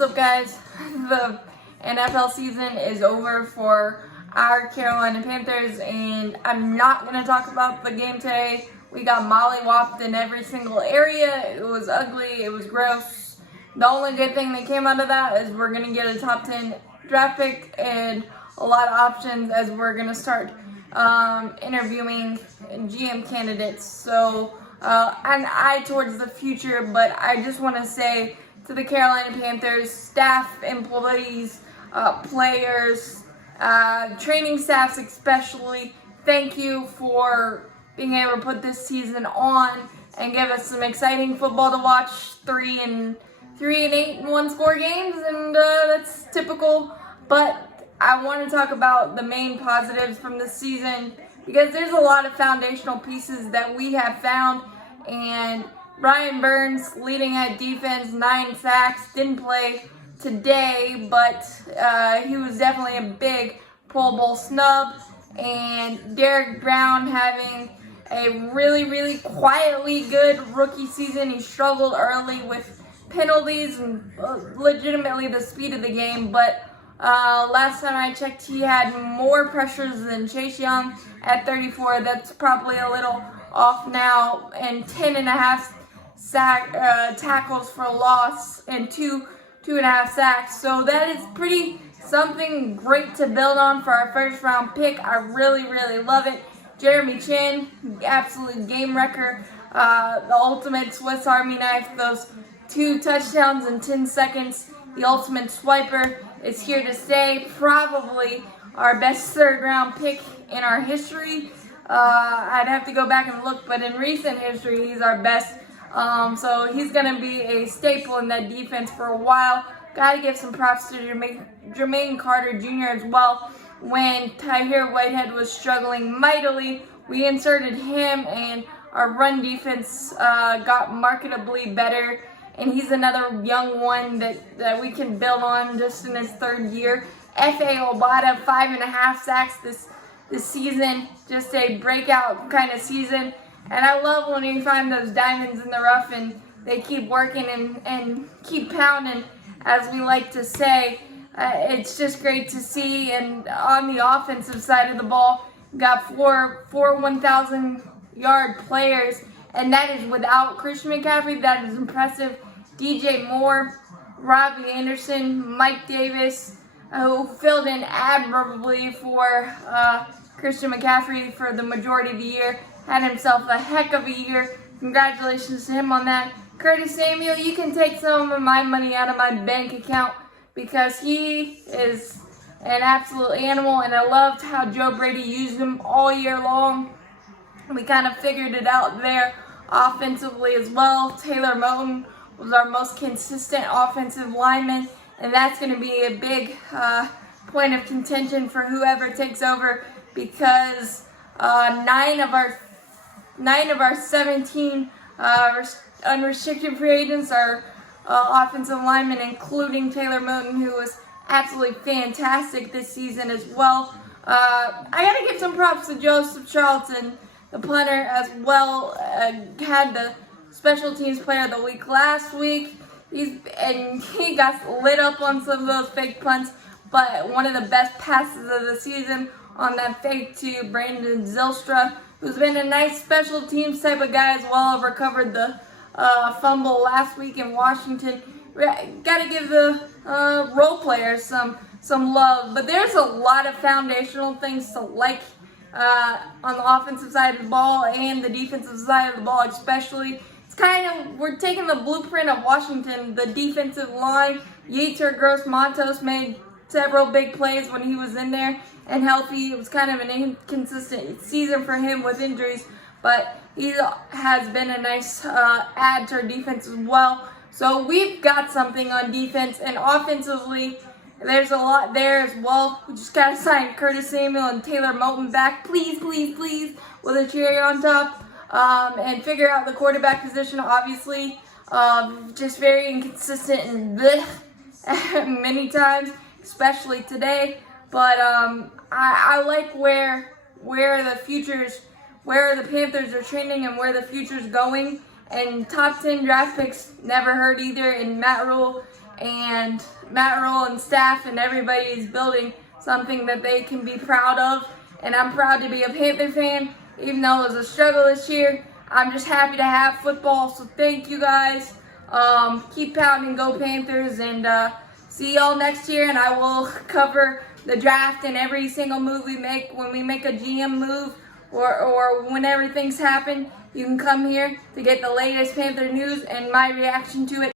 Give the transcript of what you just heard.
What's up, guys? The NFL season is over for our Carolina Panthers, and I'm not going to talk about the game today. We got mollywopped in every single area. It was ugly. It was gross. The only good thing that came out of that is we're going to get a top 10 draft pick and a lot of options as we're going to start interviewing GM candidates. So, an eye towards the future, but I just want to say to the Carolina Panthers, staff, employees, players, training staffs especially, thank you for being able to put this season on and give us some exciting football to watch. 3 and 8 in one-score games, and that's typical. But I want to talk about the main positives from this season because there's a lot of foundational pieces that we have found. And Ryan Burns, leading at defense, 9 sacks, didn't play today, but he was definitely a big Pro Bowl snub. And Derek Brown having a really quietly good rookie season. He struggled early with penalties and legitimately the speed of the game, but last time I checked, he had more pressures than Chase Young at 34. That's probably a little off now, and 10.5 tackles for loss and 2.5 sacks. So that is pretty something great to build on for our first round pick. I really love it. Jeremy Chin, absolute game wrecker, the ultimate Swiss Army knife, those 2 touchdowns in 10 seconds. The ultimate swiper is here to stay. Probably our best third round pick in our history. I'd have to go back and look, but in recent history, he's our best. So he's going to be a staple in that defense for a while. Got to give some props to Jermaine Carter Jr. as well. When Tahir Whitehead was struggling mightily, we inserted him, and our run defense got marketably better. And he's another young one that we can build on just in his 3rd year. F.A. Obata, 5.5 sacks this season. Just a breakout kind of season. And I love when you find those diamonds in the rough and they keep working and keep pounding, as we like to say. It's just great to see. And on the offensive side of the ball, got four 1,000-yard players. And that is without Christian McCaffrey. That is impressive. DJ Moore, Robbie Anderson, Mike Davis, who filled in admirably for Christian McCaffrey for the majority of the year. Had himself a heck of a year. Congratulations to him on that. Curtis Samuel, you can take some of my money out of my bank account because he is an absolute animal, and I loved how Joe Brady used him all year long. We kind of figured it out there offensively as well. Taylor Moton was our most consistent offensive lineman, and that's going to be a big point of contention for whoever takes over because 9 of our 17 unrestricted free agents are offensive linemen, including Taylor Moton, who was absolutely fantastic this season as well. I got to give some props to Joseph Charlton, the punter, as well. Had the special teams player of the week last week. He got lit up on some of those fake punts, but one of the best passes of the season on that fake to Brandon Zylstra, who's been a nice special teams type of guy as well. Recovered the fumble last week in Washington. Got to give the role players some love, but there's a lot of foundational things to like on the offensive side of the ball and the defensive side of the ball especially. It's kind of, we're taking the blueprint of Washington, the defensive line. Yetur Gross-Matos made several big plays when he was in there and healthy. It was kind of an inconsistent season for him with injuries, but he has been a nice add to our defense as well. So we've got something on defense, and offensively, there's a lot there as well. We just got to sign Curtis Samuel and Taylor Moton back, please, with a cherry on top, and figure out the quarterback position, obviously. Just very inconsistent and many times, especially today. But I like where the Panthers are trending and where the future's going. And top 10 draft picks never hurt either in Matt Rule and Matt Rule and staff and everybody is building something that they can be proud of. And I'm proud to be a Panther fan, even though it was a struggle this year. I'm just happy to have football, so thank you guys. Keep pounding, go Panthers, and see y'all next year. And I will cover the draft and every single move we make. When we make a GM move or whenever things happen, you can come here to get the latest Panther news and my reaction to it.